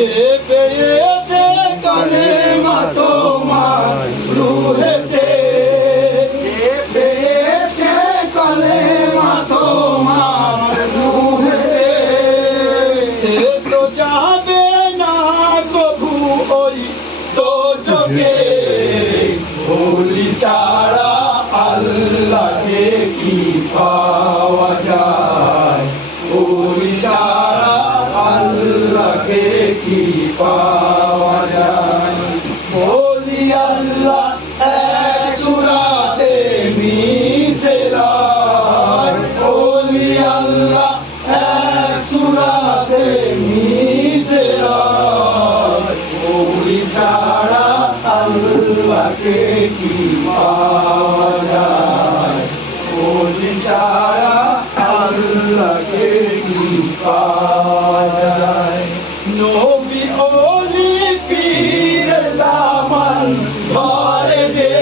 যে পেয়েছে কালেমা তোমার রুহেতে, যে পেয়েছে কালেমা তোমার রুহেতে, সে তো যাবে না কভু ওই দোজখে। ওলি ছাড়া আল্লাহকে কি পাওয়া যায়? ওলি ছাড়া আল্লাহকে কি পাওয়া যায়? ওলি আল্লাহ এক সূরাতে মিশে যায়, ওলি আল্লাহ এক সূরাতে মিশে যায়। ওলি ছাড়া আল্লাহকে কি পাওয়া যায়? ওলি ছাড়া আল্লাহকে কি পাওয়া যায়? নবী ওলি পীর দামান ধরে যে,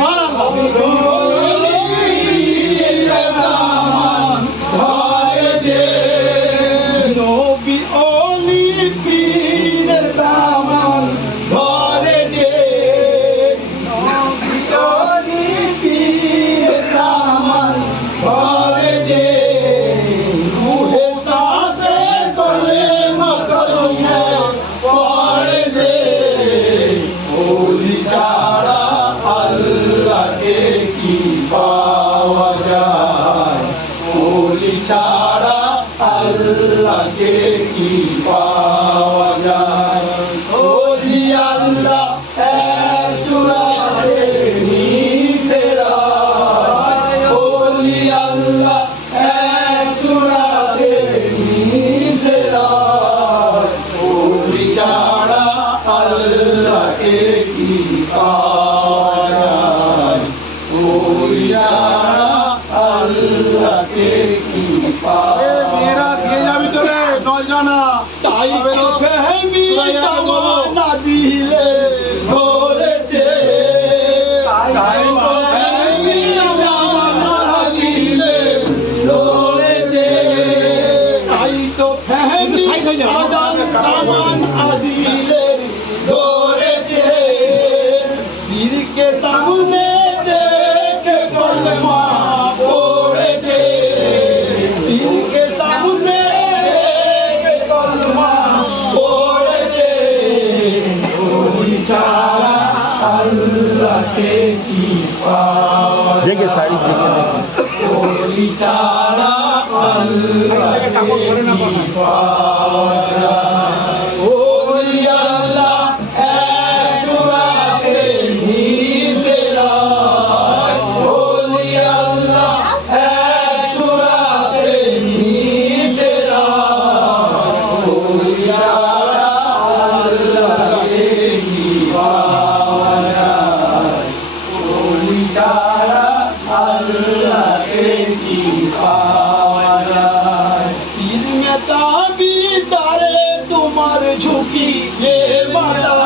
নবী ওলি পীর দামান ধরে যে, নবী ওলি পীর দামান ধরে যে, নবী ওলি পীর দামান ধরে যে, রুহে শ্বাসে কালেমা কালিমা পড়ে যে। ওলি ছাড়া আল্লাহকে কি পাওয়া যায়? ওলি ছাড়া আল্লাহকে কি পাওয়া যায়? ওলি আল্লাহ এক সূরাতে মিশে যায়, ওলি আল্লাহ এক সূরাতে মিশে যায়। ওলি ছাড়া আল্লাহকে কি পাওয়া যায়? ওলি ছাড়া আল্লাহকে কি পাওয়া যায়? মেয়েরা দিয়ে যাবি চলে নজরানা। তাই তো ফেহমি না দিলে ধরেছে, তাই তো ফেহমি না দিলে ধরেছে, তাই তো ফেহমি আদিলে ধরেছে। পীরকে সামনে দেখে কলমা পড়েছে, পীরকে সামনে দেখে কলমা পড়েছে। ওলি ছাড়া আল্লাহকে কি পাওয়া যায়? ওলি ছাড়া আল্লাহকে কি পাওয়া যায়? ওলি আল্লাহ এক সূরাতে মিশে যায়, ওলি আল্লাহ এক সূরাতে মিশে যায়। ওলি ছাড়া আল্লাহকে কি পাওয়া যায়? ওলি ছাড়া আল্লাহকে কি পাওয়া যায়? পীর নেতা বিদারে তোমার ঝুঁকি এ মাতা,